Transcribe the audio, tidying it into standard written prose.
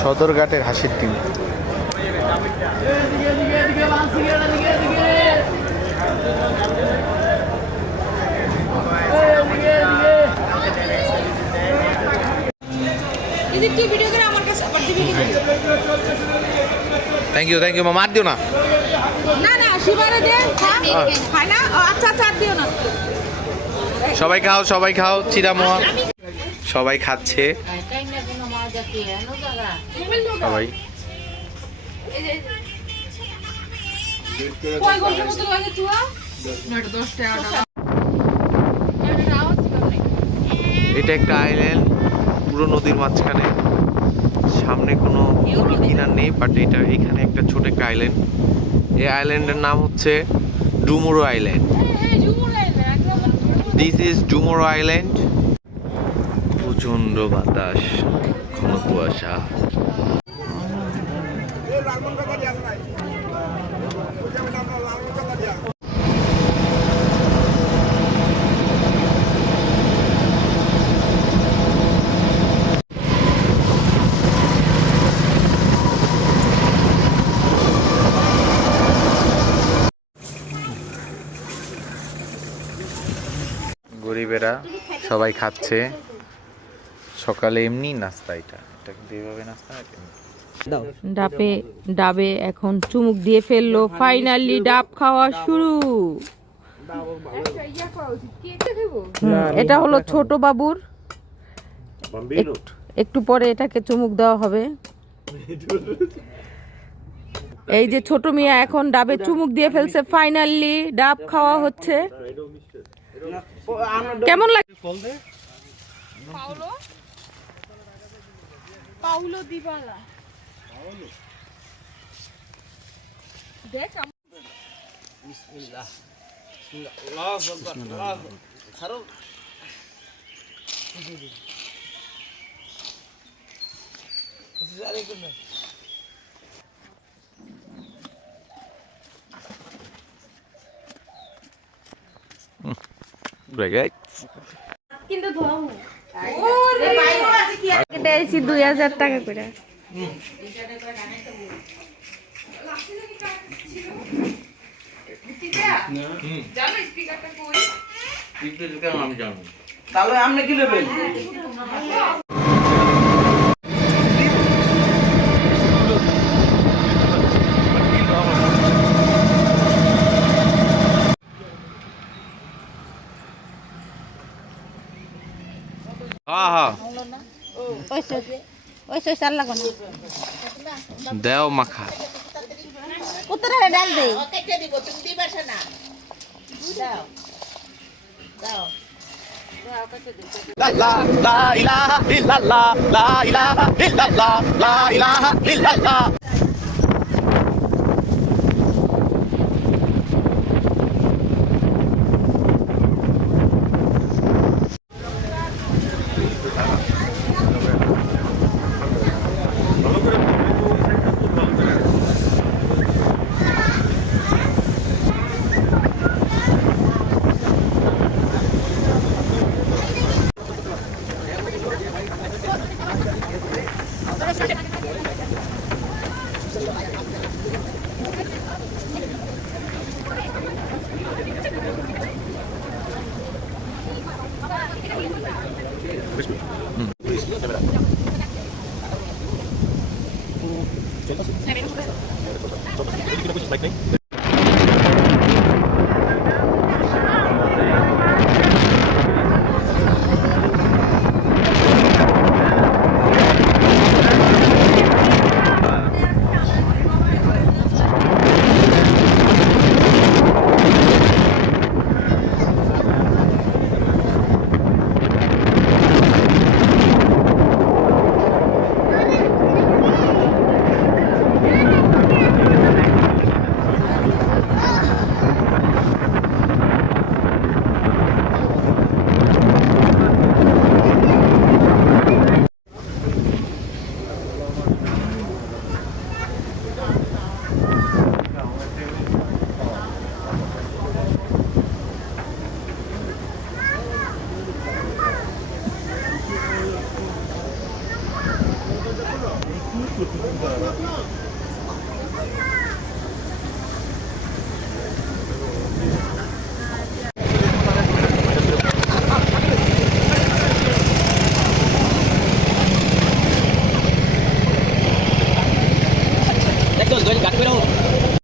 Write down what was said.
সদরঘাটের হাসির ডিম। Thank you মামা, আর দিও না। সবাই খাও চিরামোয়া। সবাই খাচ্ছে, সবাই এটা একটা আইল্যান্ড, পুরো নদীর মাঝখানে। সামনে কোনো কিনার নেই, বাট এটা এখানে একটা ছোট একটা আইল্যান্ড। এই আইল্যান্ডের নাম হচ্ছে Dumuro island. This is Dumuro island. প্রচন্ড বাতাস, ঘন কুয়াশা। গরিবেরা সবাই খাচ্ছে সকালে, এমনি নাস্তা। এটা কিন্তু এভাবে নাস্তা ডাবে এখন চুমুক দিয়ে ফেললো। ফাইনালি ডাব খাওয়া শুরু। এটা হলো ছোট বাবুর, একটু পরে এটাকে চুমুক দেওয়া হবে। এই যে ছোট মিয়া এখন ডাবে চুমুক দিয়ে ফেলছে। ফাইনালি ডাব খাওয়া হচ্ছে। কেমন লাগে? পাউলো দিবালা দেখ। বিসমিল্লাহ, আল্লাহু আকবার, আল্লাহু খারো। কিন্তু এটা এসি 2000 টাকা করে। তাহলে আপনি কি নেবেন? দেও মাখা কোথায় ডাল দে। লা লা লা ইলাহা ইল্লাল্লাহ, লা ইলাহা ইল্লাল্লাহ, লা ইলাহা ইল্লাল্লাহ। চলতেছে।